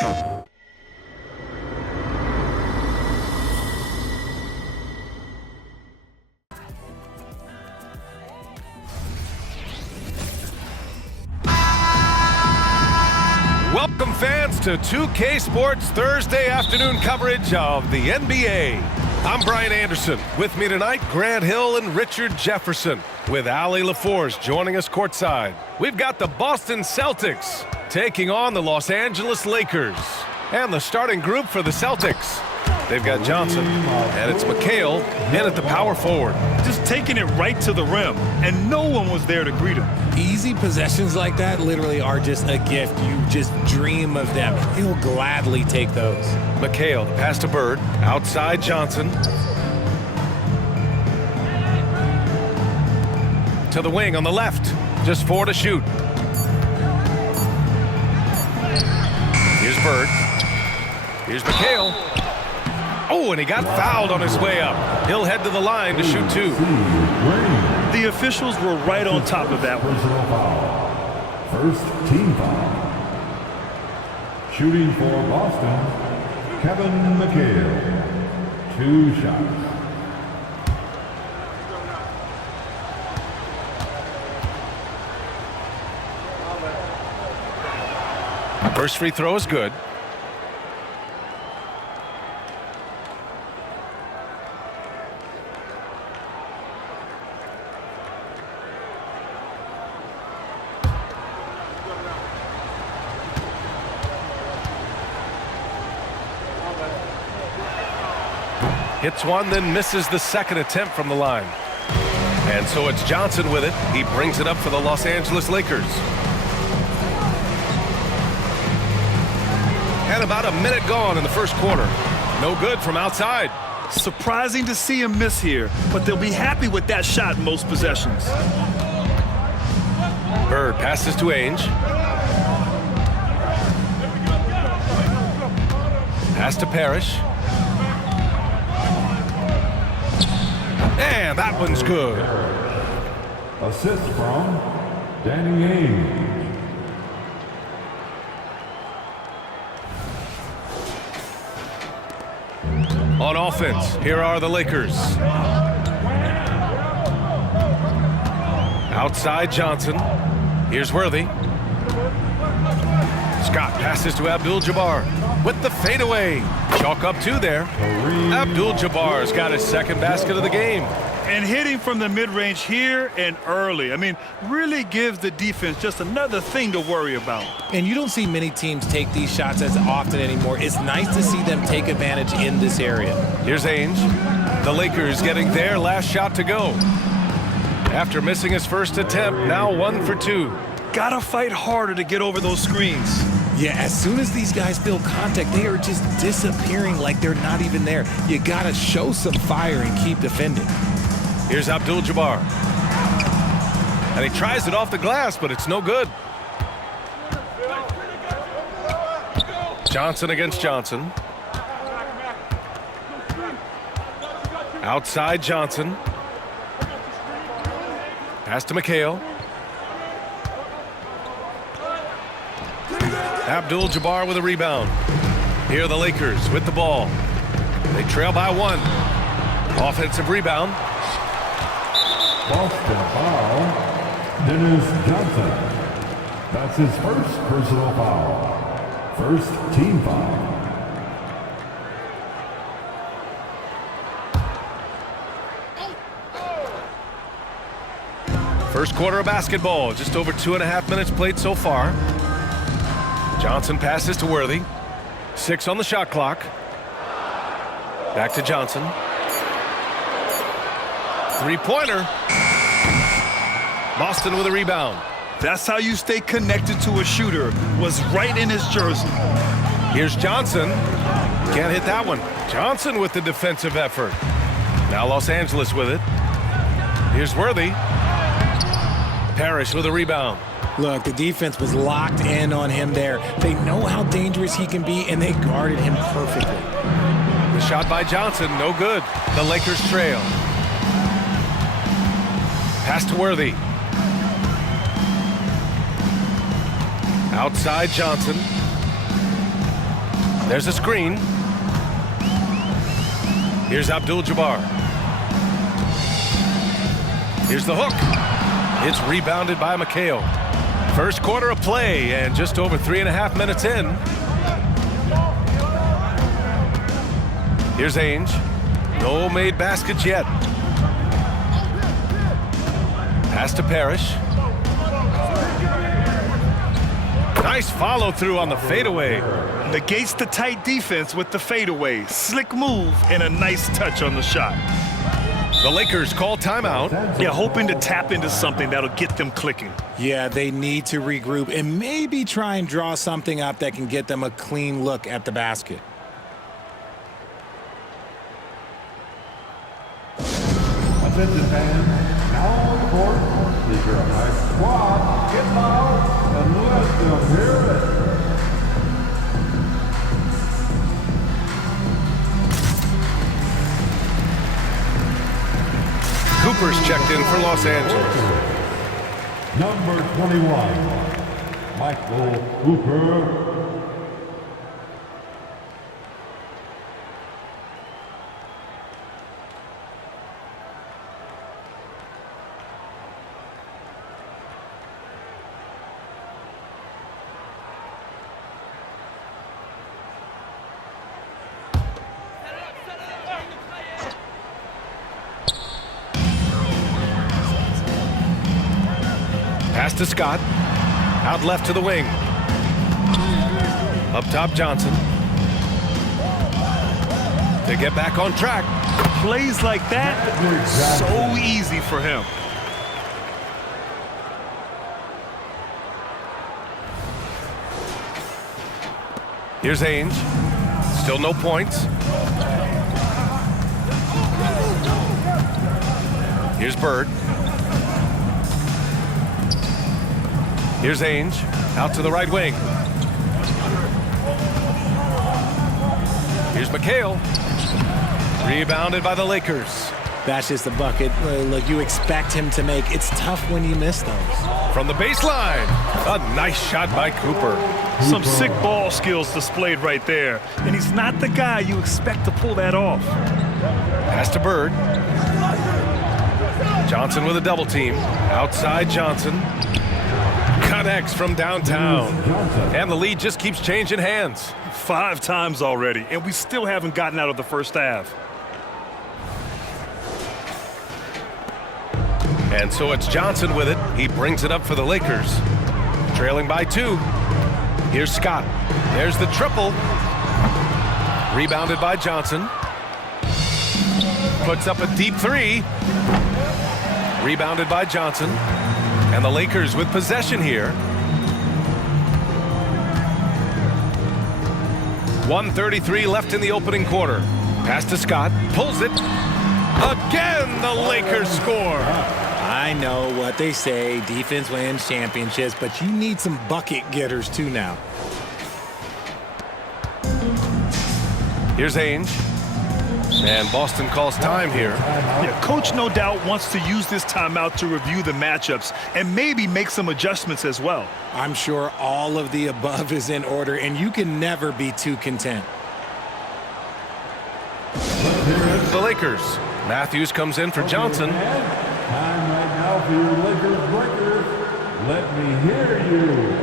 Welcome fans to 2K Sports Thursday afternoon coverage of the NBA. I'm Brian Anderson. With me tonight, Grant Hill and Richard Jefferson, with Allie LaForce joining us courtside. We've got the Boston Celtics taking on the Los Angeles Lakers. And the starting group for the Celtics. They've got Johnson, and it's McHale in at the power forward. Just taking it right to the rim, and no one was there to greet him. Easy possessions like that literally are just a gift. You just dream of them. He'll gladly take those. McHale, the pass to Bird, outside Johnson. To the wing on the left, just 4 to shoot. Here's Bird. Here's McHale. Oh, and he got fouled on his way up. He'll head to the line to shoot 2. The officials were right on top of that one. First team foul. Shooting for Boston, Kevin McHale. 2 shots. First free throw is good. Hits one, then misses the second attempt from the line. And so it's Johnson with it. He brings it up for the Los Angeles Lakers. And about a minute gone in the first quarter. No good from outside. Surprising to see him miss here, but they'll be happy with that shot in most possessions. Bird passes to Ainge. Pass to Parish. And that one's good. Assist from Danny Ainge. On offense, here are the Lakers. Outside Johnson. Here's Worthy. Scott passes to Abdul-Jabbar with the fadeaway. Chalk up 2 there. Abdul-Jabbar's got his second basket of the game. And hitting from the mid-range here and early. I mean, really gives the defense just another thing to worry about. And you don't see many teams take these shots as often anymore. It's nice to see them take advantage in this area. Here's Ainge. The Lakers getting their last shot to go. After missing his first attempt, now 1 for 2. Gotta fight harder to get over those screens. Yeah, as soon as these guys feel contact, they are just disappearing like they're not even there. You gotta show some fire and keep defending. Here's Abdul-Jabbar. And he tries it off the glass, but it's no good. Johnson against Johnson. Outside Johnson. Pass to McHale. Abdul-Jabbar with a rebound. Here are the Lakers with the ball. They trail by 1. Offensive rebound. Boston foul. Dennis Johnson. That's his first personal foul. First team foul. First quarter of basketball. Just over 2.5 minutes played so far. Johnson passes to Worthy. 6 on the shot clock. Back to Johnson. 3-pointer. Boston with a rebound. That's how you stay connected to a shooter. Was right in his jersey. Here's Johnson. Can't hit that one. Johnson with the defensive effort. Now Los Angeles with it. Here's Worthy. Parish with a rebound. Look, the defense was locked in on him there. They know how dangerous he can be, and they guarded him perfectly. The shot by Johnson, no good. The Lakers trail. Pass to Worthy. Outside Johnson. There's a screen. Here's Abdul-Jabbar. Here's the hook. It's rebounded by McHale. First quarter of play and just over 3.5 minutes in. Here's Ainge. No made baskets yet. Pass to Parish. Nice follow through on the fadeaway. Negates the tight defense with the fadeaway. Slick move and a nice touch on the shot. The Lakers call timeout. Yeah, hoping to tap into something that'll get them clicking. Yeah, they need to regroup and maybe try and draw something up that can get them a clean look at the basket. Attention fans, now on the court, is your nice squad. Get loud and let them hear it. Cooper's checked in for Los Angeles. Number 21, Michael Cooper. Pass to Scott. Out left to the wing. Up top, Johnson. To get back on track. Plays like that, so easy for him. Here's Ainge. Still no points. Here's Bird. Here's Ainge, out to the right wing. Here's McHale. Rebounded by the Lakers. That's just a bucket. Look, you expect him to make. It's tough when you miss those. From the baseline, a nice shot by Cooper. Some sick ball skills displayed right there. And he's not the guy you expect to pull that off. Pass to Bird. Johnson with a double team. Outside Johnson. Connects from downtown. And the lead just keeps changing hands. 5 times already, and we still haven't gotten out of the first half. And so it's Johnson with it. He brings it up for the Lakers. Trailing by 2. Here's Scott. There's the triple. Rebounded by Johnson. Puts up a deep 3. Rebounded by Johnson. And the Lakers with possession here. 1:33 left in the opening quarter. Pass to Scott. Pulls it. Again, the Lakers score. I know what they say, defense wins championships, but you need some bucket getters too now. Here's Ainge. And Boston calls time here. Yeah, coach no doubt wants to use this timeout to review the matchups and maybe make some adjustments as well. I'm sure all of the above is in order, and you can never be too content. The Lakers. Matthews comes in for Johnson. Time right now for your Lakers breakers. Let me hear you.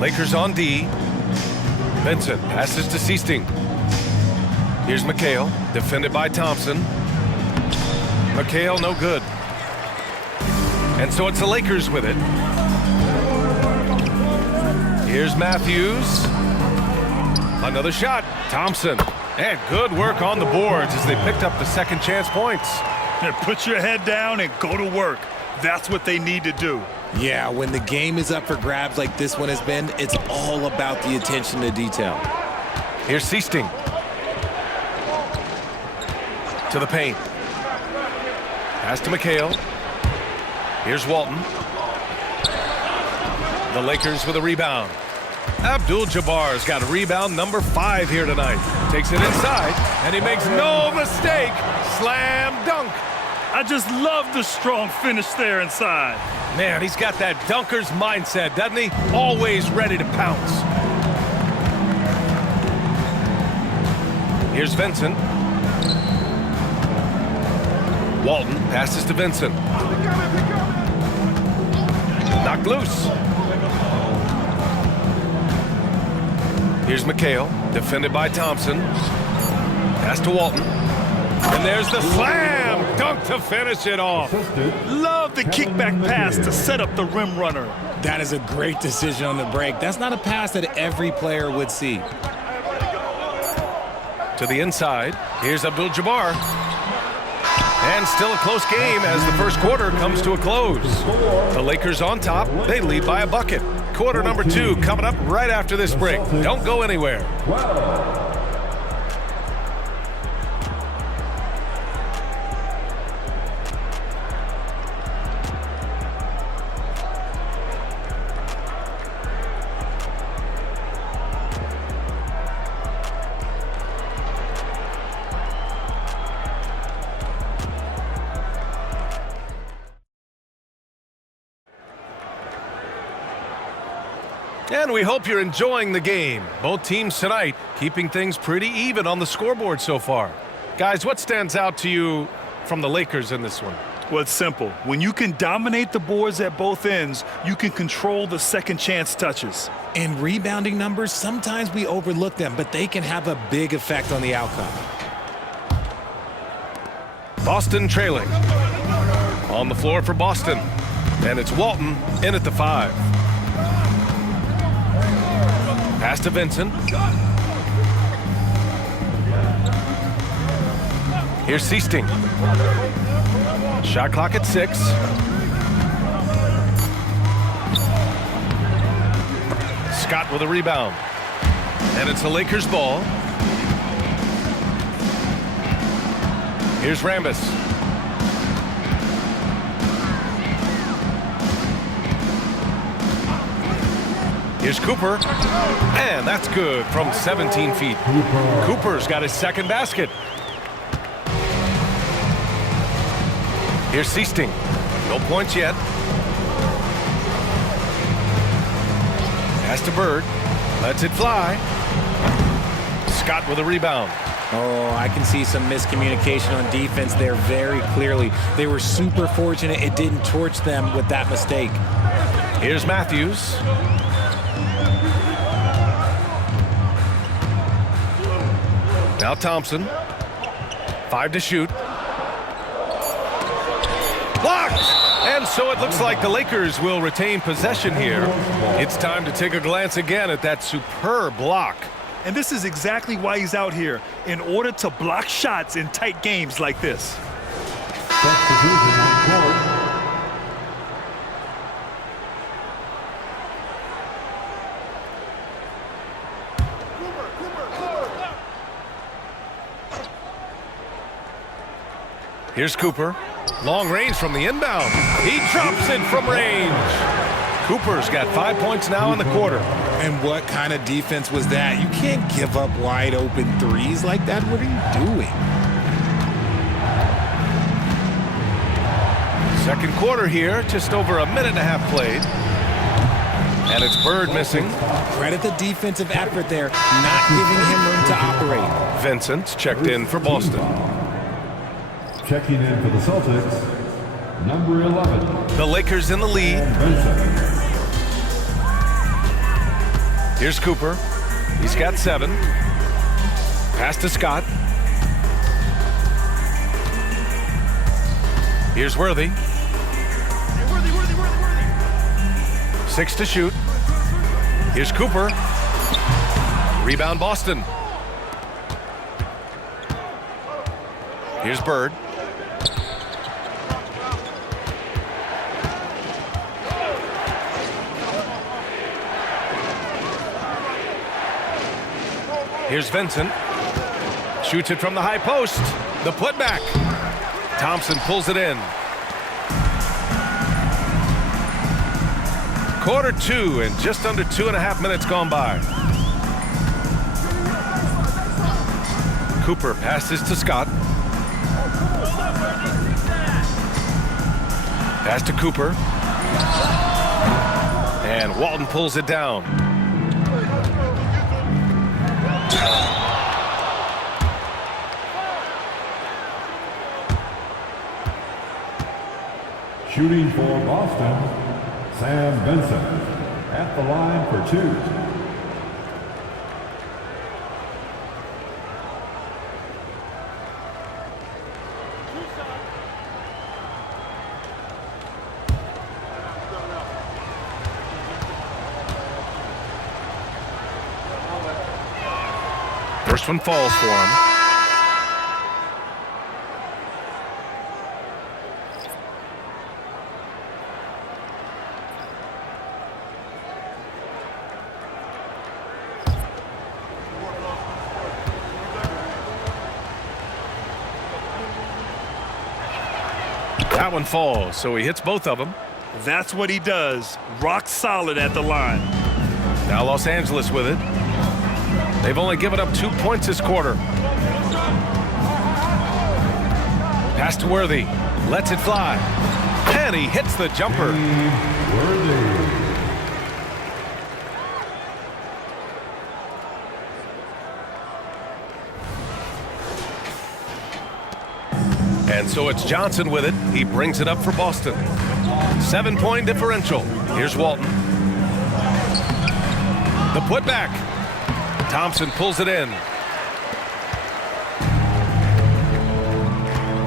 Lakers on D. Vincent passes to Seasting. Here's McHale, defended by Thompson. McHale, no good. And so it's the Lakers with it. Here's Matthews. Another shot. Thompson. And good work on the boards as they picked up the second chance points. Yeah, put your head down and go to work. That's what they need to do. Yeah, when the game is up for grabs like this one has been, it's all about the attention to detail. Here's Seasting. To the paint. Pass to McHale. Here's Walton. The Lakers with a rebound. Abdul-Jabbar's got rebound number 5 here tonight. Takes it inside, and he makes no mistake. Slam dunk. I just love the strong finish there inside. Man, he's got that dunker's mindset, doesn't he? Always ready to pounce. Here's Vincent. Walton passes to Vincent. Knocked loose. Here's McHale, defended by Thompson. Pass to Walton. And there's the slam dunk to finish it off. Love the kickback pass to set up the rim runner. That is a great decision on the break. That's not a pass that every player would see. To the inside, here's Abdul-Jabbar. And still a close game as the first quarter comes to a close. The Lakers on top, they lead by a bucket. Quarter number 2 coming up right after this break. Don't go anywhere. And we hope you're enjoying the game. Both teams tonight keeping things pretty even on the scoreboard so far. Guys, what stands out to you from the Lakers in this one? Well, it's simple. When you can dominate the boards at both ends, you can control the second chance touches. And rebounding numbers, sometimes we overlook them, but they can have a big effect on the outcome. Boston trailing. On the floor for Boston. And it's Walton in at the 5. Pass to Vincent. Here's Seasting. Shot clock at 6. Scott with a rebound. And it's the Lakers' ball. Here's Rambis. Here's Cooper, and that's good from 17 feet. Cooper's got his second basket. Here's Seasting. No points yet. Pass to Bird. Lets it fly. Scott with a rebound. Oh, I can see some miscommunication on defense there very clearly. They were super fortunate it didn't torch them with that mistake. Here's Matthews. Now Thompson. 5 to shoot. Blocked! And so it looks like the Lakers will retain possession here. It's time to take a glance again at that superb block. And this is exactly why he's out here, in order to block shots in tight games like this. Substitution on court. Here's Cooper. Long range from the inbound. He drops it from range. Cooper's got 5 points now in the quarter. And what kind of defense was that? You can't give up wide open threes like that. What are you doing? Second quarter here, just over a minute and a half played. And it's Bird missing. Credit the defensive effort there, not giving him room to operate. Vincent's checked in for Boston. Checking in for the Celtics, number 11. The Lakers in the lead. Vincent. Here's Cooper. He's got 7. Pass to Scott. Here's Worthy. 6 to shoot. Here's Cooper. Rebound Boston. Here's Bird. Here's Vincent. Shoots it from the high post. The putback. Thompson pulls it in. Quarter 2 and just under 2.5 minutes gone by. Cooper passes to Scott. Pass to Cooper. And Walton pulls it down. Shooting for Boston, Sam Benson at the line for 2. First one falls for him. That one falls, so he hits both of them. That's what he does. Rock solid at the line. Now Los Angeles with it. They've only given up 2 points this quarter. Pass to Worthy. Lets it fly. And he hits the jumper. Worthy. And so it's Johnson with it. He brings it up for Boston. 7-point differential. Here's Walton. The putback. Thompson pulls it in.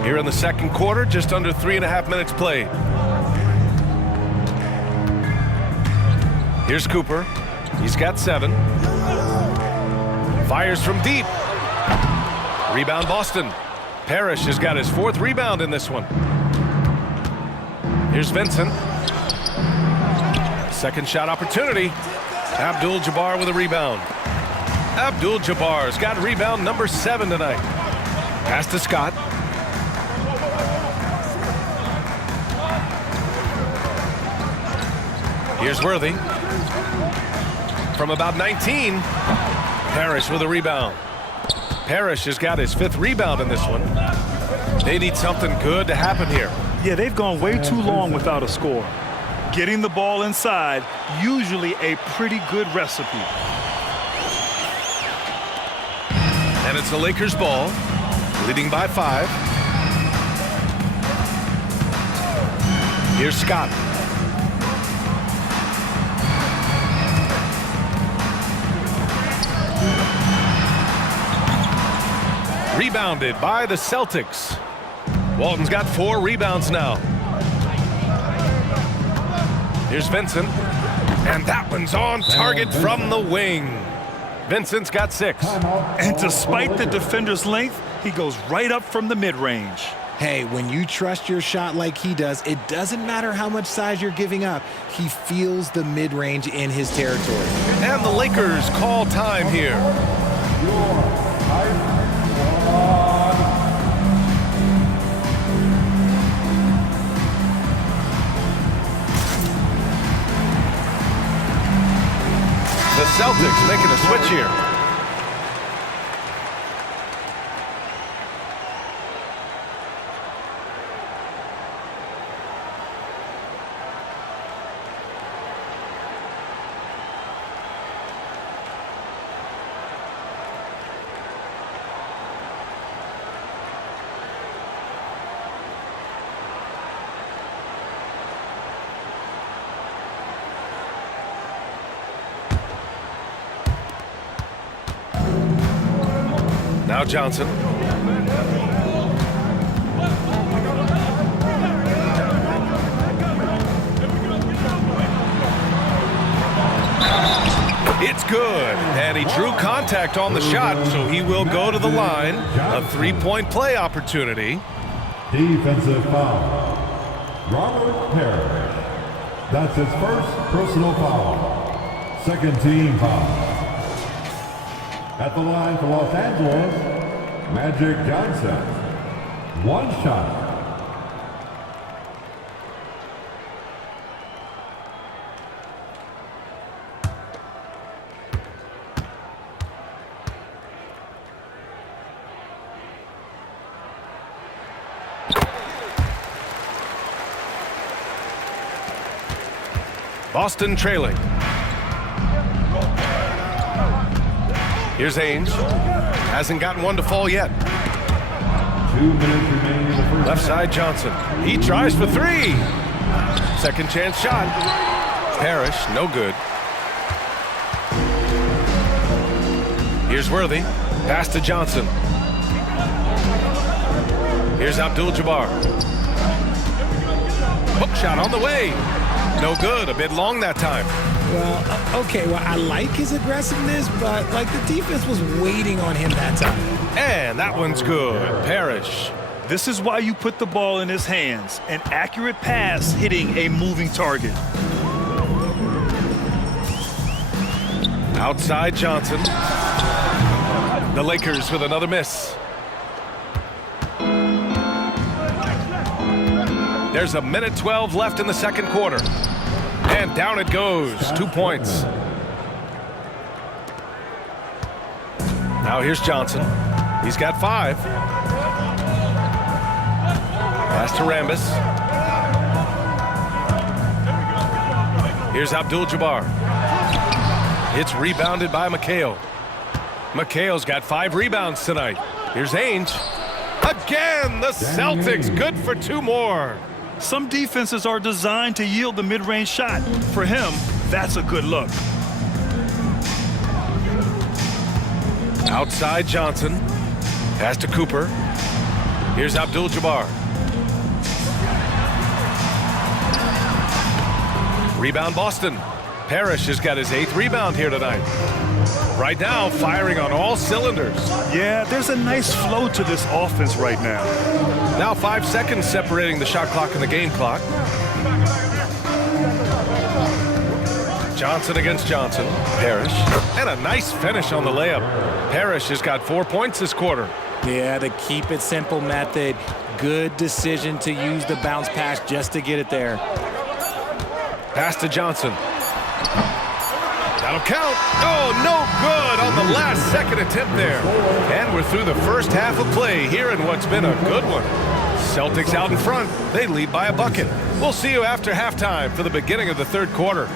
Here in the second quarter, just under 3.5 minutes played. Here's Cooper. He's got 7. Fires from deep. Rebound Boston. Parish has got his 4th rebound in this one. Here's Vincent. Second shot opportunity. Abdul-Jabbar with a rebound. Abdul-Jabbar's got rebound number 7 tonight. Pass to Scott. Here's Worthy. From about 19, Parish with a rebound. Parish has got his 5th rebound in this one. They need something good to happen here. Yeah, they've gone way too long without a score. Getting the ball inside, usually a pretty good recipe. And it's the Lakers ball, leading by 5. Here's Scott. Rebounded by the Celtics. Walton's got 4 rebounds now. Here's Vincent. And that one's on target from the wing. Vincent's got 6. And despite the defender's length, he goes right up from the mid-range. Hey, when you trust your shot like he does, it doesn't matter how much size you're giving up. He feels the mid-range in his territory. And the Lakers call time here. The Celtics making a switch here. Now Johnson. It's good. And he drew contact on the shot, so he will go to the line. A 3-point play opportunity. Defensive foul. Robert Parish. That's his first personal foul. Second team foul. At the line for Los Angeles, Magic Johnson. One shot. Boston trailing. Here's Ainge. Hasn't gotten one to fall yet. 2 minutes remaining in the first. Left side Johnson. He tries for three. Second chance shot. Parish, no good. Here's Worthy. Pass to Johnson. Here's Abdul-Jabbar. Hook shot on the way. No good. A bit long that time. Well, okay, well, I like his aggressiveness, but, like, the defense was waiting on him that time. And that one's good. Parish. This is why you put the ball in his hands. An accurate pass hitting a moving target. Outside Johnson. The Lakers with another miss. There's 1:12 left in the second quarter. And down it goes. 2 points. Now here's Johnson. He's got 5. Pass to Rambis. Here's Abdul-Jabbar. It's rebounded by McHale. McHale's got 5 rebounds tonight. Here's Ainge. Again, the Celtics good for 2 more. Some defenses are designed to yield the mid-range shot. For him, that's a good look. Outside Johnson. Pass to Cooper. Here's Abdul-Jabbar. Rebound Boston. Parish has got his 8th rebound here tonight. Right now, firing on all cylinders. Yeah, there's a nice flow to this offense right now. Now 5 seconds separating the shot clock and the game clock. Johnson against Johnson. Parish. And a nice finish on the layup. Parish has got 4 points this quarter. Yeah, the keep it simple method. Good decision to use the bounce pass just to get it there. Pass to Johnson. That'll count. Oh, no good on the last second attempt there. And we're through the first half of play here in what's been a good one. Celtics out in front. They lead by a bucket. We'll see you after halftime for the beginning of the third quarter.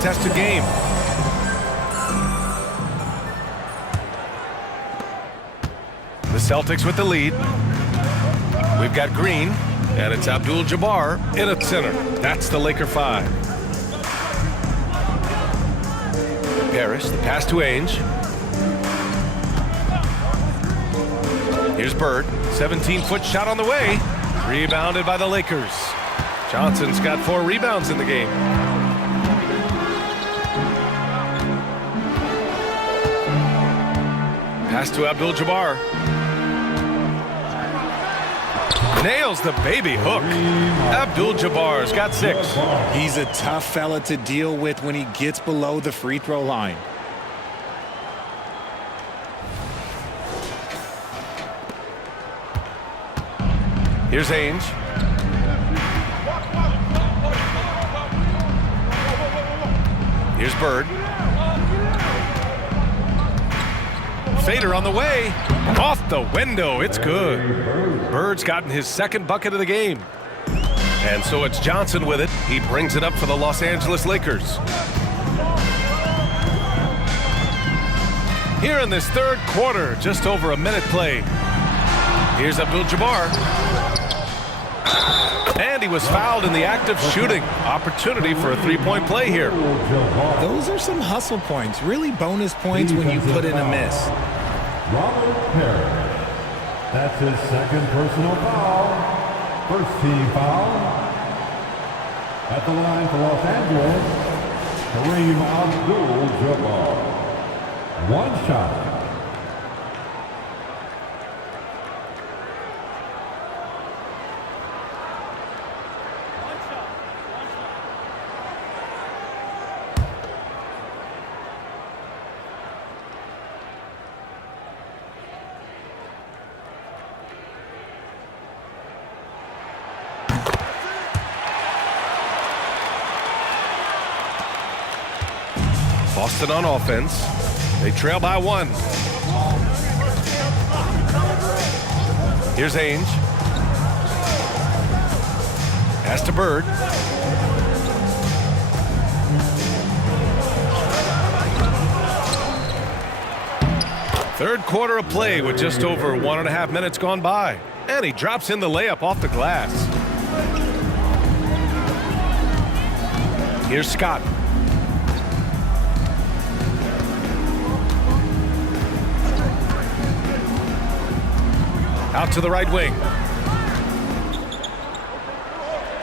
Contested game. The Celtics with the lead. We've got Green, and it's Abdul-Jabbar in at center. That's the Laker 5. Parish, the pass to Ainge. Here's Bird, 17-foot shot on the way. Rebounded by the Lakers. Johnson's got 4 rebounds in the game. Pass to Abdul-Jabbar. Nails the baby hook. Abdul-Jabbar's got 6. He's a tough fella to deal with when he gets below the free throw line. Here's Ainge. Here's Bird. Fader on the way. Off the window. It's good. Bird's gotten his 2nd bucket of the game. And so it's Johnson with it. He brings it up for the Los Angeles Lakers. here in this third quarter. Just over a minute played. Here's Abdul-Jabbar. And he was fouled in the act of shooting. Opportunity for a three-point play here. Those are some hustle points. Really bonus points when you put in a miss. Robert Parish. That's his second personal foul. First team foul. At the line for Los Angeles, Kareem Abdul-Jabbar. One shot. Boston on offense. They trail by 1. Here's Ainge. Pass to Bird. Third quarter of play with just over 1.5 minutes gone by. And he drops in the layup off the glass. Here's Scott. Out to the right wing.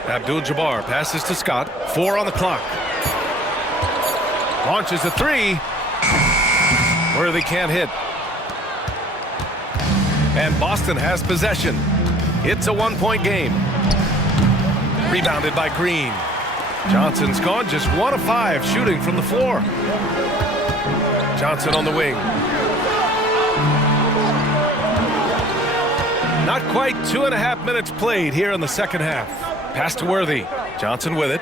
Abdul-Jabbar passes to Scott. 4 on the clock. Launches a 3. Worthy can't hit. And Boston has possession. It's a 1-point game. Rebounded by Green. Johnson's gone just 1 of 5 shooting from the floor. Johnson on the wing. Not quite 2.5 minutes played here in the second half. Pass to Worthy. Johnson with it.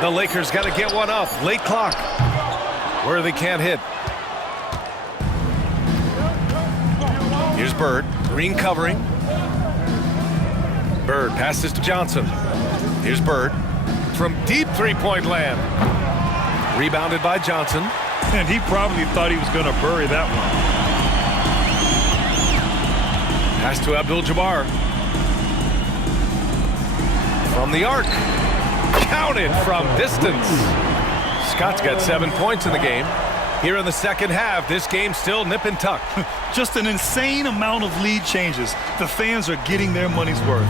The Lakers got to get one up. Late clock. Worthy can't hit. Here's Bird. Green covering. Bird passes to Johnson. Here's Bird. From deep three-point land. Rebounded by Johnson. And he probably thought he was going to bury that one. Pass to Abdul-Jabbar. From the arc. Counted from distance. Scott's got 7 points in the game. Here in the second half, this game's still nip and tuck. Just an insane amount of lead changes. The fans are getting their money's worth.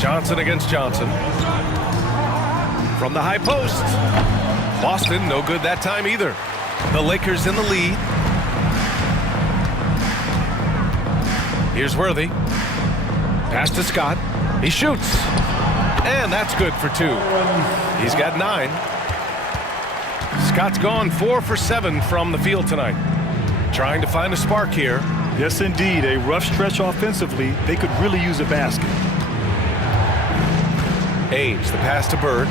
Johnson against Johnson. From the high post. Boston, no good that time either. The Lakers in the lead. Here's Worthy. Pass to Scott. He shoots. And that's good for 2. He's got 9. Scott's gone 4 for 7 from the field tonight. Trying to find a spark here. Yes, indeed. A rough stretch offensively. They could really use a basket. Ainge, the pass to Bird.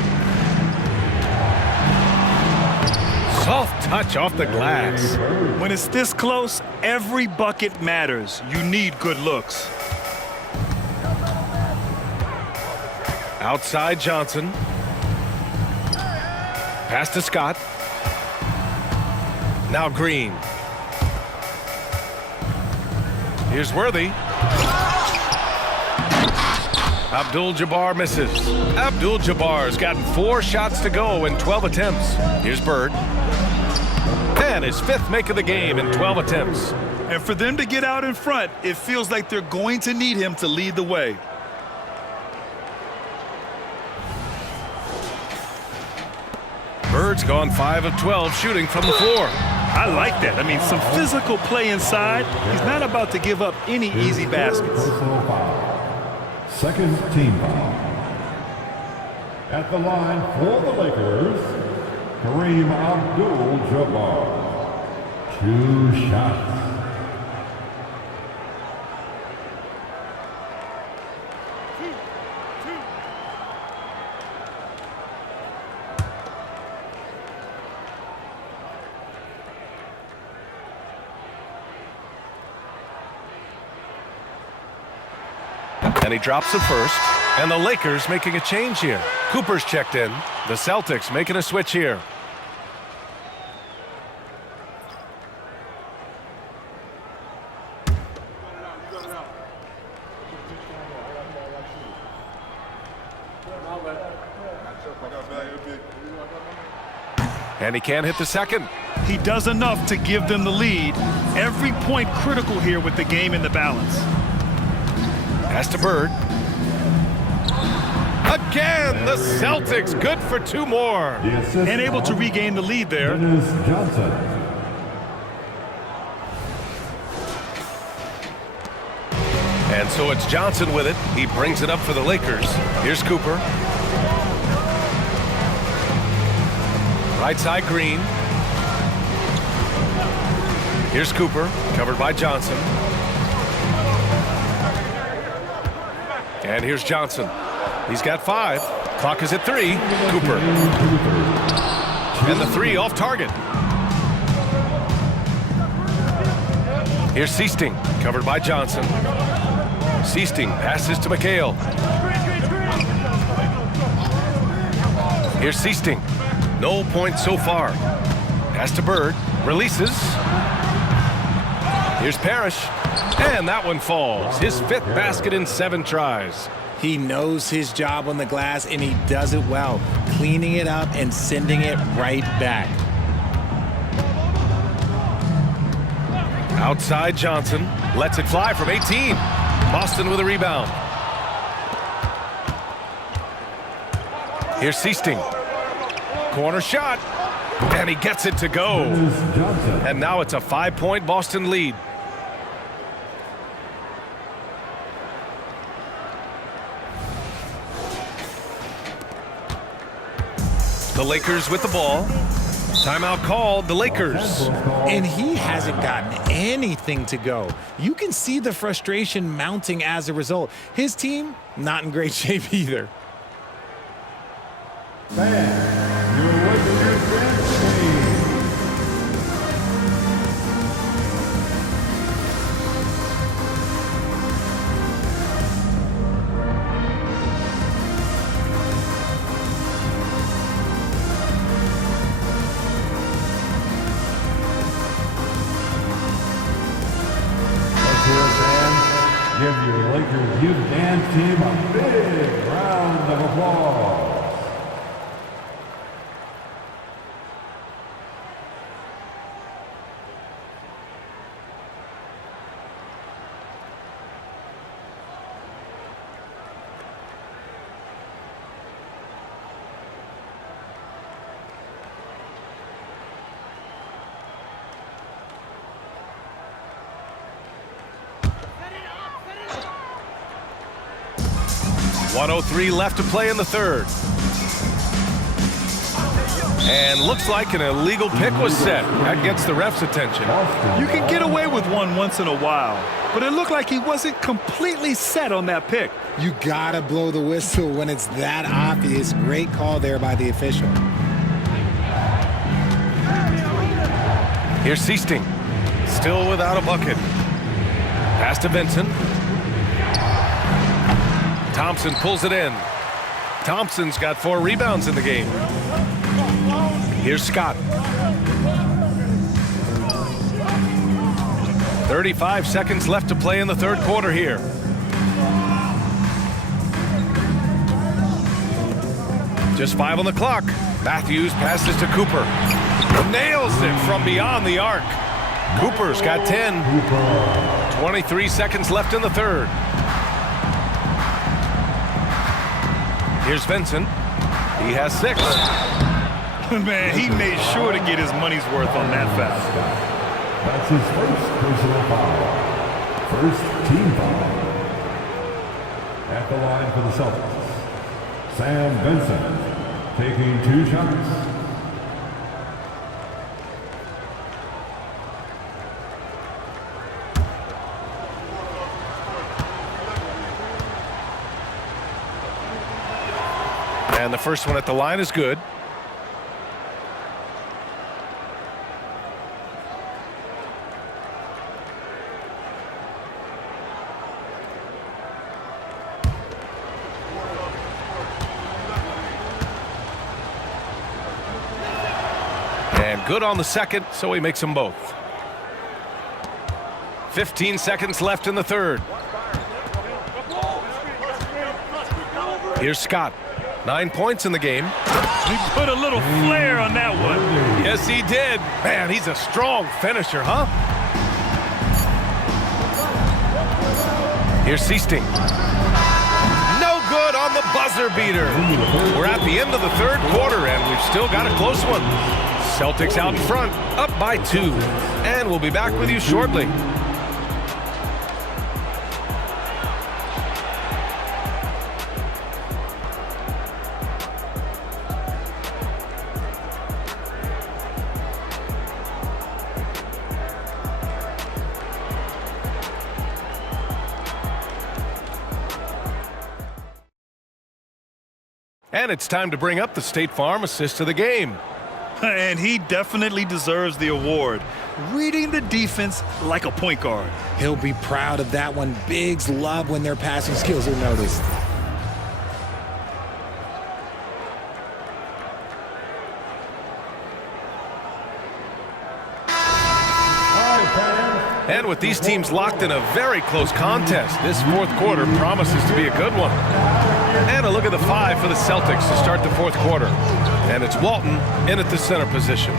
Soft touch off the glass. When it's this close, every bucket matters. You need good looks. Outside Johnson. Pass to Scott. Now Green. Here's Worthy. Abdul-Jabbar misses. Abdul-Jabbar's gotten 4 shots to go in 12 attempts. Here's Bird. And his 5th make of the game in 12 attempts. And for them to get out in front, it feels like they're going to need him to lead the way. Bird's gone 5 of 12 shooting from the floor. I like that. I mean, some physical play inside. He's not about to give up any easy baskets. Personal foul. Second team foul. At the line for the Lakers, Kareem Abdul-Jabbar. 2 shots. And he drops the first, And the Lakers making a change here. Cooper's checked in. The Celtics making a switch here. And he can't hit the second. He does enough to give them the lead. Every point critical here with the game in the balance. Pass to Bird. Again, the Celtics good for 2 more. And able to regain the lead there. Johnson. And so it's Johnson with it. He brings it up for the Lakers. Here's Cooper. Right side, Green. Here's Cooper, covered by Johnson. And here's Johnson. He's got 5. Clock is at 3. Cooper. And the 3 off target. Here's Seasting, covered by Johnson. Seasting passes to McHale. Here's Seasting. No points so far. Pass to Bird. Releases. Here's Parish. And that one falls. His 5th basket in 7 tries. He knows his job on the glass, and he does it well, cleaning it up and sending it right back. Outside Johnson. Lets it fly from 18. Boston with a rebound. Here's Seasting. Corner shot. And he gets it to go. And now it's a 5-point Boston lead. The Lakers with the ball. Timeout called, the Lakers. And he hasn't gotten anything to go. You can see the frustration mounting as a result. His team, not in great shape either. Give your Lakers youth dance team a big round of applause. .103 left to play in the 3rd. And looks like an illegal pick was set. That gets the ref's attention. You can get away with one once in a while, but it looked like he wasn't completely set on that pick. You gotta blow the whistle when it's that obvious. Great call there by the official. Here's Seasting. Still without a bucket. Pass to Vincent. Thompson pulls it in. Thompson's got 4 rebounds in the game. Here's Scott. 35 seconds left to play in the 3rd quarter here. Just 5 on the clock. Matthews passes to Cooper. Nails it from beyond the arc. Cooper's got 10. 23 seconds left in the 3rd. Here's Vincent. He has 6. Man, he made sure to get his money's worth on that foul. That's his first personal foul. First team foul. At the line for the Celtics, Sam Vincent taking 2 shots. And the first one at the line is good. And good on the second, so he makes them both. 15 seconds left in the third. Here's Scott. 9 points in the game. He put a little flair on that one. Yes, he did. Man, he's a strong finisher, huh? Here's Seasting. No good on the buzzer beater. We're at the end of the third quarter, and we've still got a close one. Celtics out in front, up by 2. And we'll be back with you shortly. And it's time to bring up the State Farm assist of the game. And he definitely deserves the award. Reading the defense like a point guard. He'll be proud of that one. Bigs love when their passing skills are noticed. And with these teams locked in a very close contest, this fourth quarter promises to be a good one. And a look at the 5 for the Celtics to start the fourth quarter. And it's Walton in at the center position.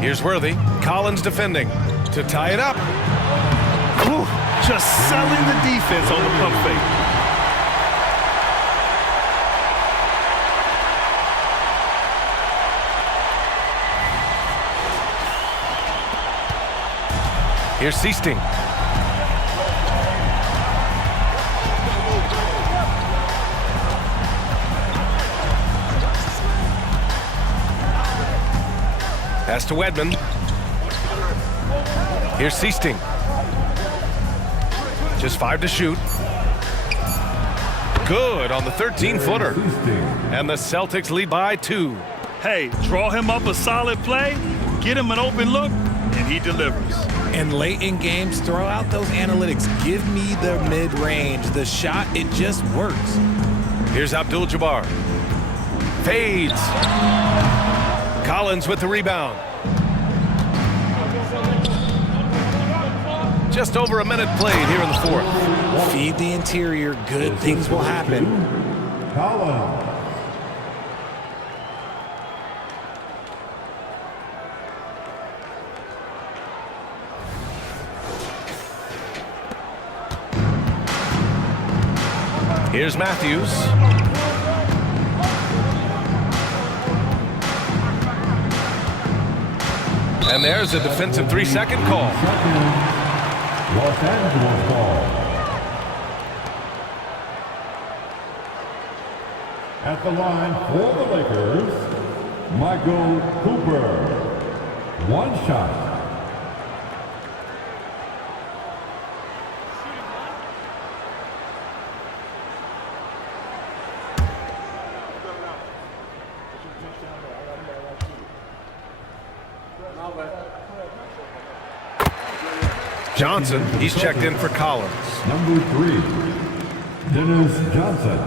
Here's Worthy. Collins defending to tie it up. Whew, just selling the defense on the pump fake. Here's Seasting. Pass to Wedman. Here's Seasting. Just 5 to shoot. Good on the 13-footer. And the Celtics lead by 2. Hey, draw him up a solid play, get him an open look, and he delivers. And late in games, throw out those analytics. Give me the mid-range. The shot, it just works. Here's Abdul-Jabbar. Fades. Collins with the rebound. Just over a minute played here in the fourth. Feed the interior. Good things will happen. Collins. Here's Matthews. And there's a defensive 3-second call. Los Angeles ball. At the line for the Lakers, McHale Cooper. One shot. Johnson, he's checked in for Collins. Number 3, Dennis Johnson.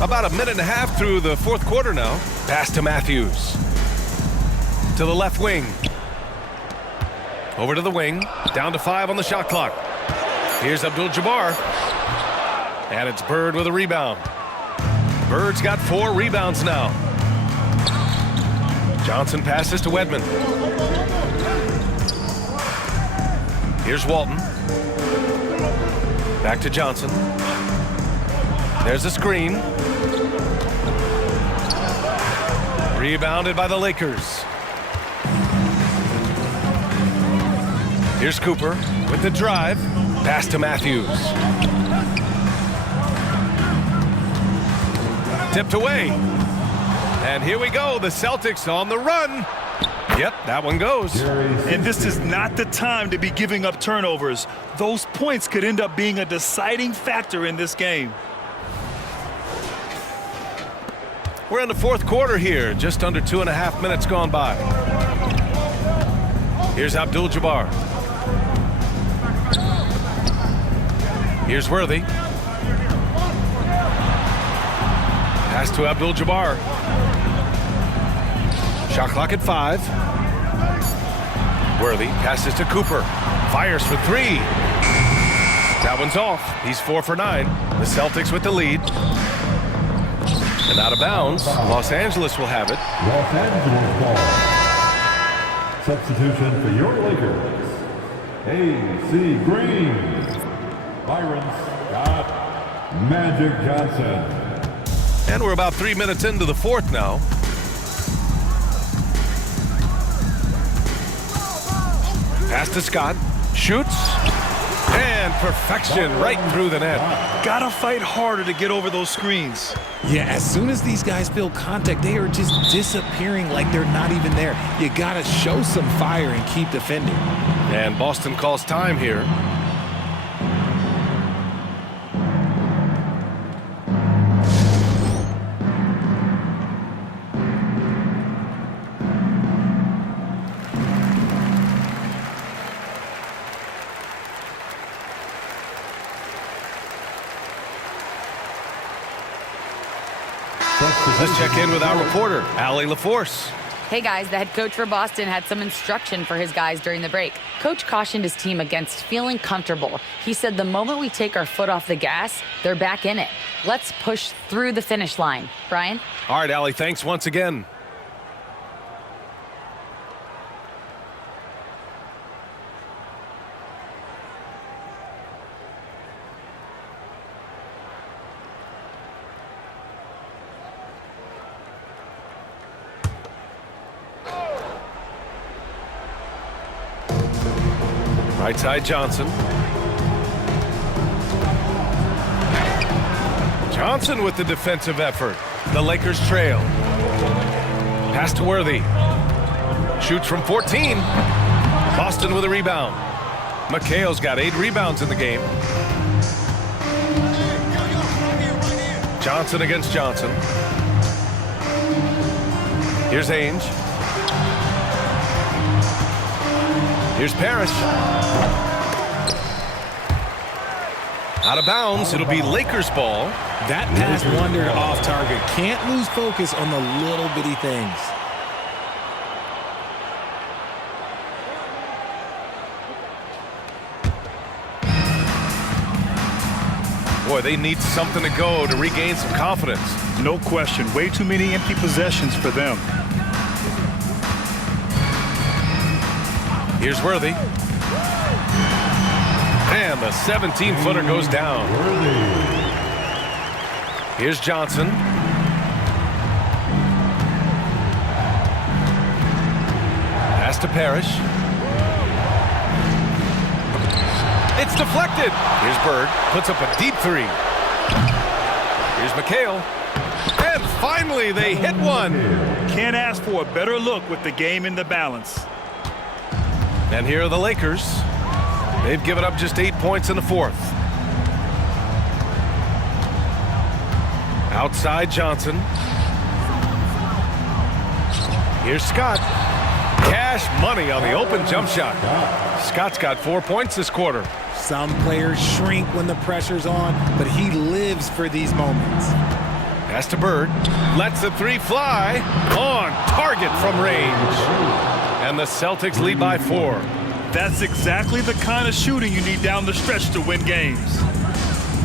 About a minute and a half through the fourth quarter now. Pass to Matthews. To the left wing. Over to the wing. Down to 5 on the shot clock. Here's Abdul-Jabbar. And it's Bird with a rebound. Bird's got 4 rebounds now. Johnson passes to Wedman. Here's Walton. Back to Johnson. There's a screen. Rebounded by the Lakers. Here's Cooper with the drive. Pass to Matthews. Tipped away. And here we go. The Celtics on the run. Yep, that one goes. And this is not the time to be giving up turnovers. Those points could end up being a deciding factor in this game. We're in the fourth quarter here. Just under 2.5 minutes gone by. Here's Abdul-Jabbar. Here's Worthy. Pass to Abdul-Jabbar. Shot clock at 5. Worthy passes to Cooper. Fires for 3. That one's off. He's 4 for 9. The Celtics with the lead. And out of bounds, Los Angeles will have it. Los Angeles ball. Substitution for your Lakers. A.C. Green. Byron Scott. Magic Johnson. And we're about 3 minutes into the fourth now. Pass to Scott. Shoots. And perfection right through the net. Gotta fight harder to get over those screens. Yeah, as soon as these guys feel contact, they are just disappearing like they're not even there. You gotta show some fire and keep defending. And Boston calls time here. Let's check in with our reporter, Allie LaForce. Hey guys, the head coach for Boston had some instruction for his guys during the break. Coach cautioned his team against feeling comfortable. He said the moment we take our foot off the gas, they're back in it. Let's push through the finish line. Brian? All right, Allie, thanks once again. Right side, Johnson. Johnson with the defensive effort. The Lakers trail. Pass to Worthy. Shoots from 14. Boston with a rebound. McHale's got 8 rebounds in the game. Johnson against Johnson. Here's Ainge. Here's Parish. Out of bounds, it'll be Lakers ball. That pass wandered off target. Can't lose focus on the little bitty things. Boy, they need something to go to regain some confidence. No question. Way too many empty possessions for them. Here's Worthy. And the 17-footer goes down. Here's Johnson. Pass to Parish. It's deflected. Here's Bird. Puts up a deep 3. Here's McHale. And finally, they hit one. Can't ask for a better look with the game in the balance. And here are the Lakers. They've given up just 8 points in the fourth. Outside Johnson. Here's Scott. Cash money on the open jump shot. Scott's got 4 points this quarter. Some players shrink when the pressure's on, but he lives for these moments. Pass to Bird. Lets the 3 fly. On target from range. And the Celtics lead by 4. That's exactly the kind of shooting you need down the stretch to win games.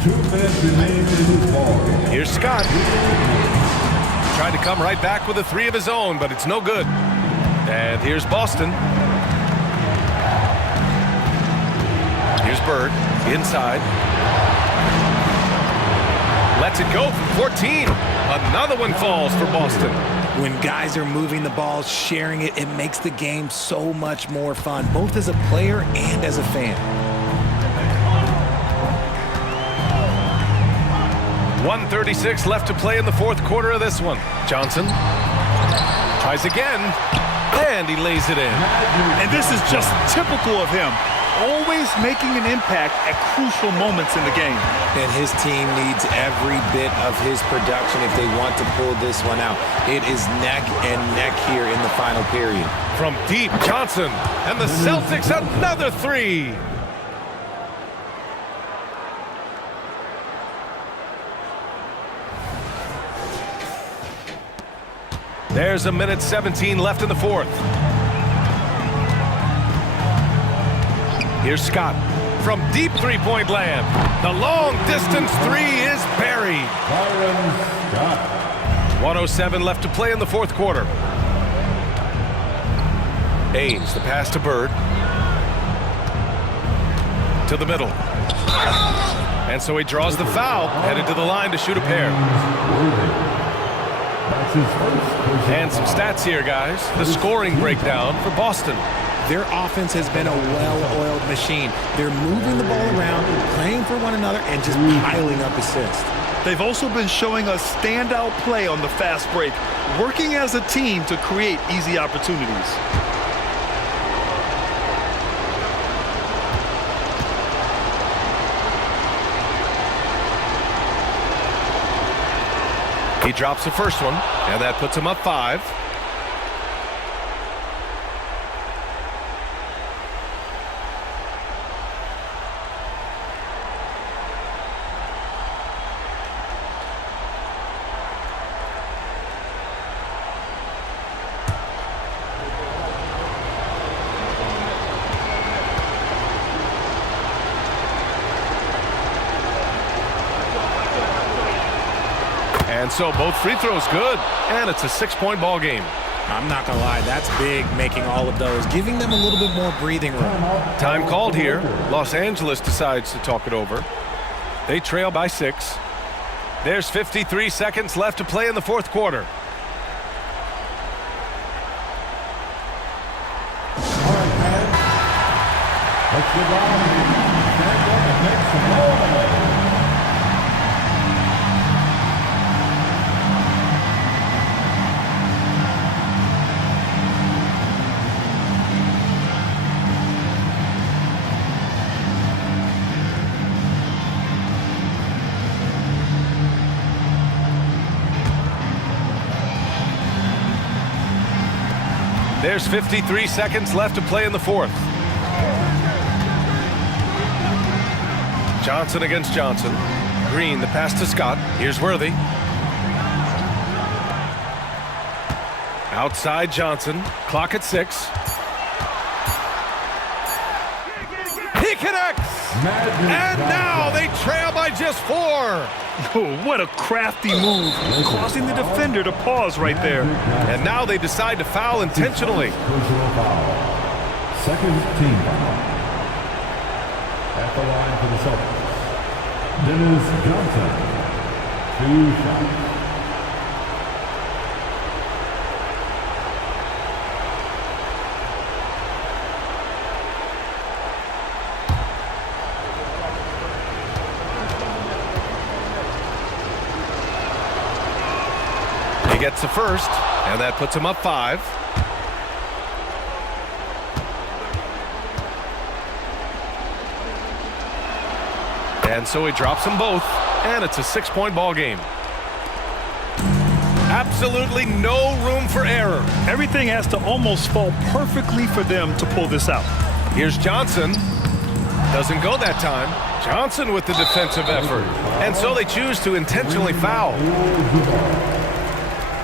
2 minutes remain in this ball. Here's Scott. Tried to come right back with a 3 of his own, but it's no good. And here's Boston. Here's Bird. Inside. Lets it go from 14. Another one falls for Boston. When guys are moving the ball, sharing it, it makes the game so much more fun, both as a player and as a fan. 1:36 left to play in the fourth quarter of this one. Johnson tries again, and he lays it in. And this is just typical of him. always making an impact at crucial moments in the game. And his team needs every bit of his production if they want to pull this one out. It is neck and neck here in the final period. From deep, Johnson, and the Celtics another three. There's a minute 17 left in the fourth. Here's Scott from deep three-point land. The long-distance three is buried. 1:07 left to play in the fourth quarter. Ames, the pass to Bird. To the middle. And so he draws the foul, headed to the line to shoot a pair. And some stats here, guys. The scoring breakdown for Boston. Their offense has been a well-oiled machine. They're moving the ball around, playing for one another, and just piling up assists. They've also been showing us standout play on the fast break, working as a team to create easy opportunities. He drops the first one, and that puts him up 5. And so both free throws good, and it's a 6-point ball game. I'm not going to lie, that's big, making all of those, giving them a little bit more breathing room. Time called here. Los Angeles decides to talk it over. They trail by 6. There's 53 seconds left to play in the fourth quarter. All right, man. Let's get on. Stand up and make some noise. There's 53 seconds left to play in the fourth. Johnson against Johnson. Green, the pass to Scott. Here's Worthy. Outside Johnson. Clock at 6. He connects! And now they trail by just 4. Oh, what a crafty move, causing the defender to pause right there. And now they decide to foul intentionally. Personal foul. Second team foul. At the line for the Celtics. Dennis Johnson. 2 shots. Gets the first, and that puts him up 5. And so he drops them both, and it's a 6-point ball game. Absolutely no room for error. Everything has to almost fall perfectly for them to pull this out. Here's Johnson. Doesn't go that time. Johnson with the defensive effort. And so they choose to intentionally foul.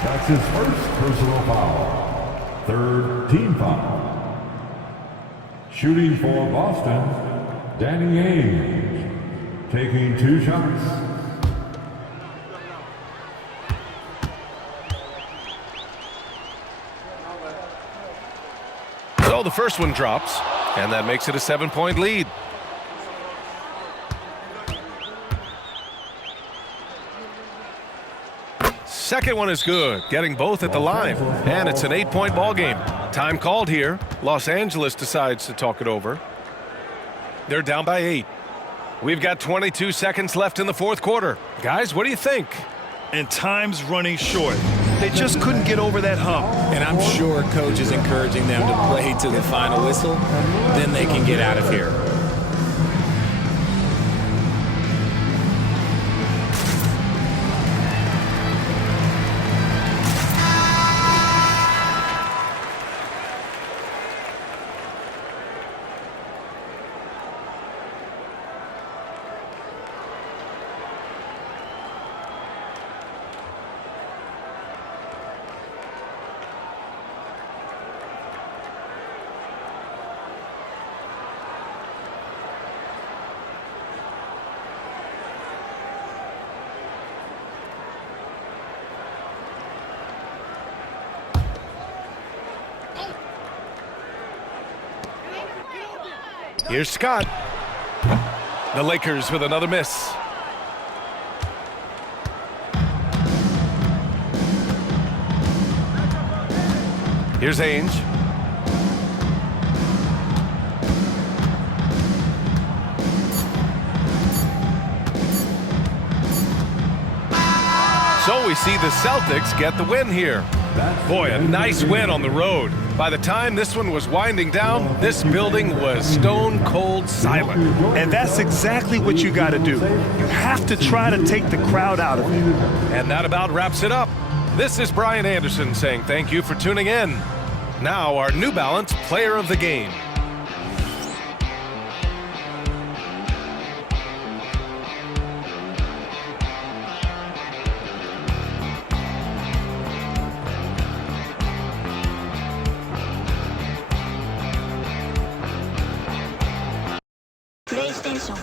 That's his first personal foul. Third team foul. Shooting for Boston, Danny Ames. Taking 2 shots. So the first one drops, and that makes it a 7-point lead. Second one is good, getting both at the line, and it's an 8-point ball game. Time called here. Los Angeles decides to talk it over. They're down by 8. We've got 22 seconds left in the fourth quarter. Guys, what do you think? And time's running short. They just couldn't get over that hump. And I'm sure coach is encouraging them to play to the final whistle. Then they can get out of here. Here's Scott. The Lakers with another miss. Here's Ainge. So we see the Celtics get the win here. Boy, a nice win on the road. By the time this one was winding down, this building was stone cold silent. And that's exactly what you got to do. You have to try to take the crowd out of it. And that about wraps it up. This is Brian Anderson saying thank you for tuning in. Now our New Balance Player of the Game. PlayStation